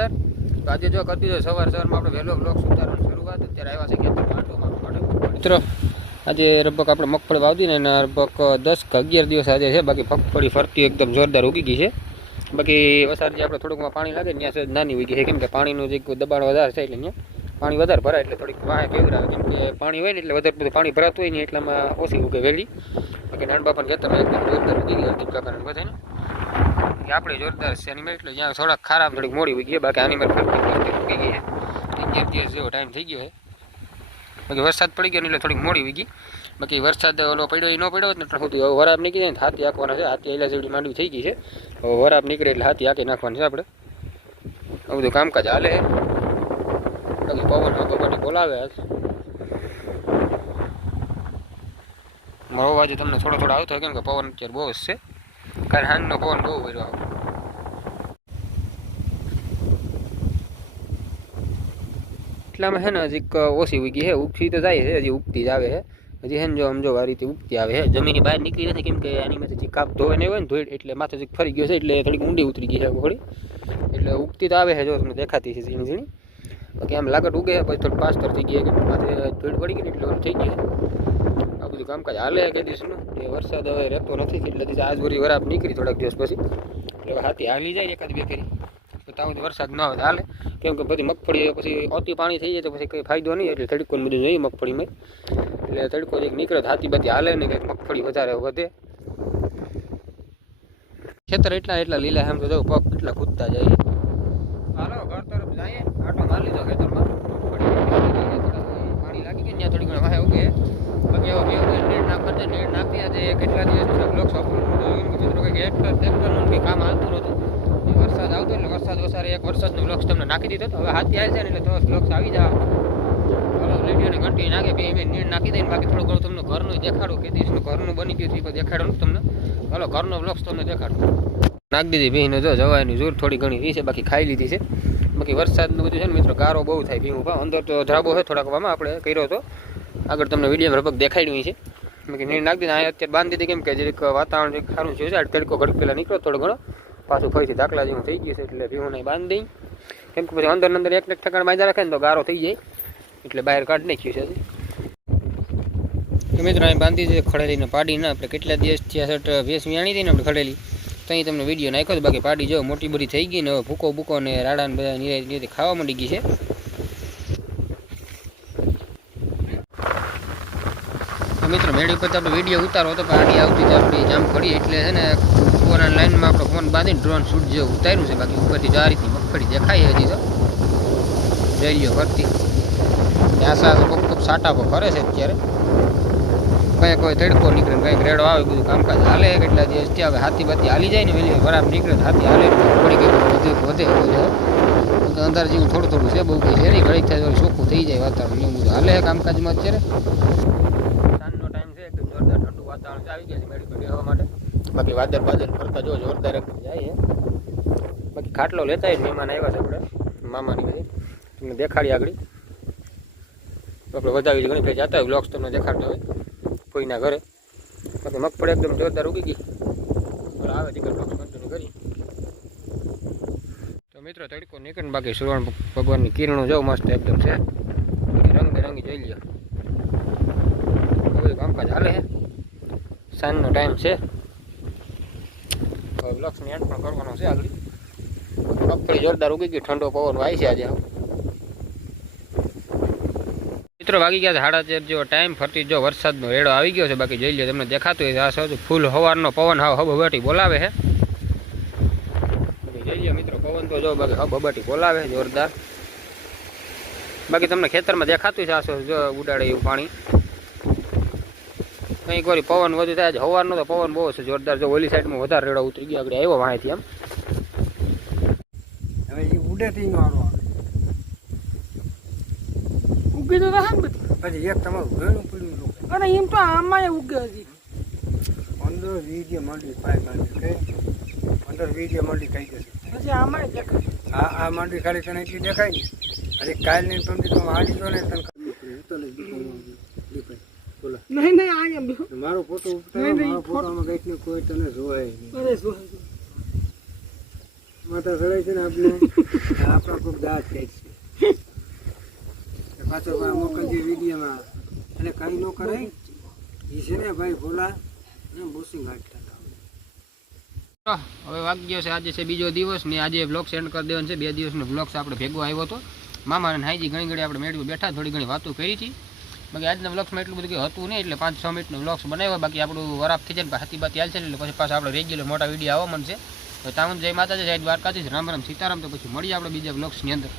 અંદર. તો આજે જો કરી દીધો સવાર સવારમાં આપણે વહેલો બ્લોક સુધારવાની શરૂઆત. અત્યારે આવ્યા છે ખેતરમાં આંટો મિત્રો, આજે રબક આપણે મગફળી વાવતી ને એના રબક દસ કે અગિયાર દિવસ આજે છે. બાકી મગફળી ફરતી એકદમ જોરદાર ઉગી ગઈ છે. બાકી વસાર જે આપણે થોડુંકમાં પાણી લાગે ત્યાં સુધી નાની ઉગી છે. કેમ કે પાણીનું જે દબાણ વધારે છે એટલે અહીંયા પાણી વધારે ભરાય એટલે થોડીક વાહે કેવી આવે કેમ કે પાણી હોય ને એટલે વધારે બધું પાણી ભરાતું હોય ને એટલામાં ઓછી ઉગે વહેલી બાકી નાનબાપાને ખેતરમાં એકદમ જોરદાર ઉગી ગઈ હતી કાકાને બધાને કે આપણે જોરદાર છે એની એટલે જ્યાં થોડાક ખરાબ થોડીક મોડી હોય ગઈ બાકી આની મારે ફરતી ફરતી રૂકી ગઈ છે. અગિયાર દિવસ જેવો ટાઈમ થઈ ગયો છે. બાકી વરસાદ પડી ગયો એટલે થોડીક મોડી વીગી બાકી વરસાદ ઓલો પડ્યો એ ન પડ્યો ને, એટલે સુધી વરાબ નીકળી જાય હાથી હાંકવાના છે. હાથી એલા જેવડી માંડવી થઈ ગઈ છે. વરાબ નીકળે એટલે હાથી હાંકી નાખવાની છે આપણે. આ બધું કામકાજ હાલે બાકી પવન પાટી બોલાવે મારો અવાજ તમને થોડો થોડો આવતો હોય, કેમ કે પવન અત્યારે બહુ જ છે. કારણ હાંજનો ફોન બહુ વર્યો આવે એટલામાં છે ને હજી ઓછી ઉગી છે ઉગતી તો જાય છે હજી ઉગતી જ આવે છે હજી છે ને જો સમજો આ રીતે ઉગતી આવે છે જમીનની બહાર નીકળી નથી કેમ કે આની માથે જે કાપ ધોવે નહીં હોય ને ધોઈ એટલે માથે જે ફરી ગયો છે એટલે થોડીક ઊંડી ઉતરી ગઈ છે થોડી એટલે ઉગતી તો આવે છે જો તમને દેખાતી છે ઝીણી ઝીણી બાકી આમ લાગત ઉગે પછી થોડું પાસ્તર થઈ ગયા કે માથે ધૂળ પડી ગઈ એટલે થઈ બધું કામકાજ હાલે કે દિવસનું? એ વરસાદ હવે રહેતો નથી, એટલે દિવસે આજ વરી વરાપ નીકળી થોડાક દિવસ પછી. એટલે હાથી હાલી જાય એકાદ બે ફેરી. તો ત્યાં સુધી વરસાદ ન આવે તો હાલે. કેમ કે બધી મગફળી પછી અતિ પાણી થઈ જાય તો પછી કંઈ ફાયદો નહીં, એટલે તડકો ને બધું જોઈએ મગફળીમાં. એટલે તડકો એક નીકળે તો હાથી બધી હાલે ને કંઈક મગફળી વધારે વધે. ખેતર એટલા એટલા લીલા એમ તો જો પગ એટલા કૂદતા જાય. હાલો, ઘર તરફ જઈએ આટો મારી લીધો ખેતરમાં પાણી લાગી ગયું ત્યાં થોડી ઘણી વાહે ઉગે બાકી એવો કેવો છે નેટ નાખી આજે કેટલા દિવસ બ્લોક સપોર્ટ મિત્રો કંઈક ટ્રેક્ટર ટ્રેક્ટરનું કંઈ કામ આવતું નહોતું. વરસાદ આવતો એટલે વરસાદ વસારે એક વરસાદનો બ્લોક્સ તમને નાખી દીધો તો હવે હાથી આવી જાય ને એટલે તો બ્લોક્સ આવી જાવ. હાલો રેડિયોને ઘંટી નાખે બે એમ નીર નાખી દઈને બાકી થોડું ઘણું તમને ઘરનું દેખાડું. કે દિવસનું ઘરનું બની ગયું છે દેખાડવાનું દેખાડું તમને. હાલો ઘરનો બ્લોક્સ તમને દેખાડું. નાખી દીધી ભીનો જો જવાની જોર થોડી ઘણી રહી છે, બાકી ખાઈ લીધી છે. બાકી વરસાદનું બધું છે ને મિત્રો, ગારો બહુ થાય ભીનું ઊભા. અંદર તો ધરાબો છે થોડાક વામાં આપણે કર્યો હતો આગળ તમને વીડિયો લગભગ દેખાડ્યું છે. બાકી નીર નાખી દીધા અહીંયા અત્યારે બાંધી દીધી કેમ કે જરીક વાતાવરણ જે સારું છે તડકો ઘડક પહેલાં નીકળ્યો થોડો ઘણો, પાછું ફરીથી દાખલા જેવું થઈ ગયું છે એટલે ભીવું નહીં બાંધી દઈ. કેમ કે પછી અંદર અંદર એક એક ઠેકાણ બાંધા રાખે ને તો ગારો થઈ જાય, એટલે બહાર કાઢી નાખ્યું છે મિત્રો, અહીં બાંધી છે ખડેલીને પાડીને, આપણે કેટલા દિવસ થયા સટ ભેંસ વ્યાણી હતી ને આપણે ખડેલી ત્યાં તમને વીડિયો નાખ્યો બાકી પાડી જો, મોટી બધી થઈ ગઈ ને ભૂકો ભૂકો ને રાડા ને બધા નિરાય ખાવા માંડી ગઈ છે. મિત્રો, મેળી ઉપર તો આપણે વીડિયો ઉતારો હતો, પણ આડી આવતી તો આપણી જામ પડી એટલે છે ને ફોન લાઈનમાં આપણો ફોન બાંધીને ડ્રોન શૂટ જેવું ઉતાર્યું છે, બાકી ઉપરથી જો આ રીતની મગફળી દેખાય હજી તો. રેડિયો ફરતી ત્યાં સાથે કોક કોક સાટા પર ફરે છે અત્યારે. કંઈ કોઈ તડકો નીકળે ને કંઈક રેડો આવે, બધું કામકાજ હાલે, કેટલા દિવસ ત્યાં હવે હાથી બાથી હાલી જાય ને વેલી બરાબર નીકળે તો હાથી હાલે પડી ગઈ વધે વધે વધે. તો અંદર જેવું થોડું થોડું છે, બહુ કંઈ છે નહીં, ઘડીક થાય તો ચોખ્ખું થઈ જાય વાતાવરણ, એવું બધું હાલે કામકાજમાં અત્યારે સાંજનો ટાઈમ છે એકદમ જોરદાર ઠંડુ વાતાવરણ આવી ગયા છે મેડિકલ બેસવા માટે. બાકી વાદળ બાદર ફરતા જો જોરદાર જાય બાકી ખાટલો લેતા જ મહેમાન આવ્યા છે આપણે મામાની બધી. તમને દેખાડી આગળ. આપણે વધાવી ઘણી ફેર જતા હોય બ્લોક્સ તમને દેખાડતા હોય. કોઈના ઘરે. બાકી મગફળી એકદમ જોરદાર ઉગી ગઈ. આવે દીકર બ્લોક્સ કન્ટિન્યુ કરી તો મિત્રો, તડકો નીકળે બાકી સુવર્ણ ભગવાનની કિરણો જો મસ્ત એકદમ છે. રંગબેરંગી જોઈ લ્યો. કામકાજ હાલે. સાંજનો ટાઈમ છે. હવે બ્લોક્સની એન્ડ પણ કરવાનો છે આગળ. મગફળી જોરદાર ઉગી ગઈ, ઠંડો પવન વાય છે આજે મિત્રો વાગી ગયા છે સાડા તેર જેવો ટાઈમ ફરતી જો વરસાદનો રેડો આવી ગયો છે, બાકી જોઈ લો તમને દેખાતું હોય આ સૌથી ફૂલ હવારનો પવન હાવ હબહબાટી બોલાવે છે. જોઈ લો મિત્રો, પવન તો જો બાકી હબહબાટી બોલાવે, જોરદાર. બાકી તમને ખેતરમાં દેખાતું છે આ જો ઉડાડે એવું પાણી. કંઈક વાર પવન વધુ થાય. છે હવાનો તો પવન બહુ છે જોરદાર. જો ઓલી સાઈડમાં વધારે રેડો ઉતરી ગયો આગળ આવ્યો વાંહેથી એમ. હવે એ ઉડેથી નો હારો ઉગી તો રહે ને બધી. પછી એક તમારું ભેણું પડ્યું રોકે અરે એમ તો આમાં ઉગે હજી. અંદર વીજે મંડી પાય માંડી અંદર વીજે મંડી કઈ જશે પછી આમાં દેખાય. આ આ મંડી ખાલી તને એટલી દેખાય ને અરે કાલની તમને તો હાલી જો ને તને ખબર. દેખાય નહીં નહીં આ એમ બેહો. મારો ફોટો નહીં, નહીં, મારો ફોટામાં કંઈક ને કોઈ તને જોવાય નહીં. અરે જોવાય માતા સડાય છે ને આપણે આપણા કોઈક દાંત છે. પાછો મોકલજે વિડીયોમાં અને કાંઈ ન કરાય. એ છે ને ભાઈ ભોલા એમ બોસિંગ કાઢતા હવે વાગ્યો છે આજે છે બીજો દિવસ. ને આજે બ્લોગ સેન્ડ કરી દેવાનો છે. બે દિવસનો બ્લોગ આપણે ભેગો આવ્યો હતો મામા અને હાઈજી ઘણી ઘણી આપણે મેળવી બેઠા થોડી ઘણી વાતો કરી હતી. બાકી આજના બ્લોગ્સમાં એટલું બધું હતું નહીં, એટલે પાંચ છ મિનિટનો બ્લોગ્સ બનાવ્યો. બાકી આપણું વરાપ થઈ જાય હાથી બાતી હાલશે એટલે પછી પાછા આપણે રેગ્યુલર મોટા વીડિયો આવવા મળશે. તો તામુન જય માતાજી, જય દ્વારકાથી રામ રામ સીતારામ. તો પછી મળીએ આપણે બીજા બ્લોગ્સની અંદર.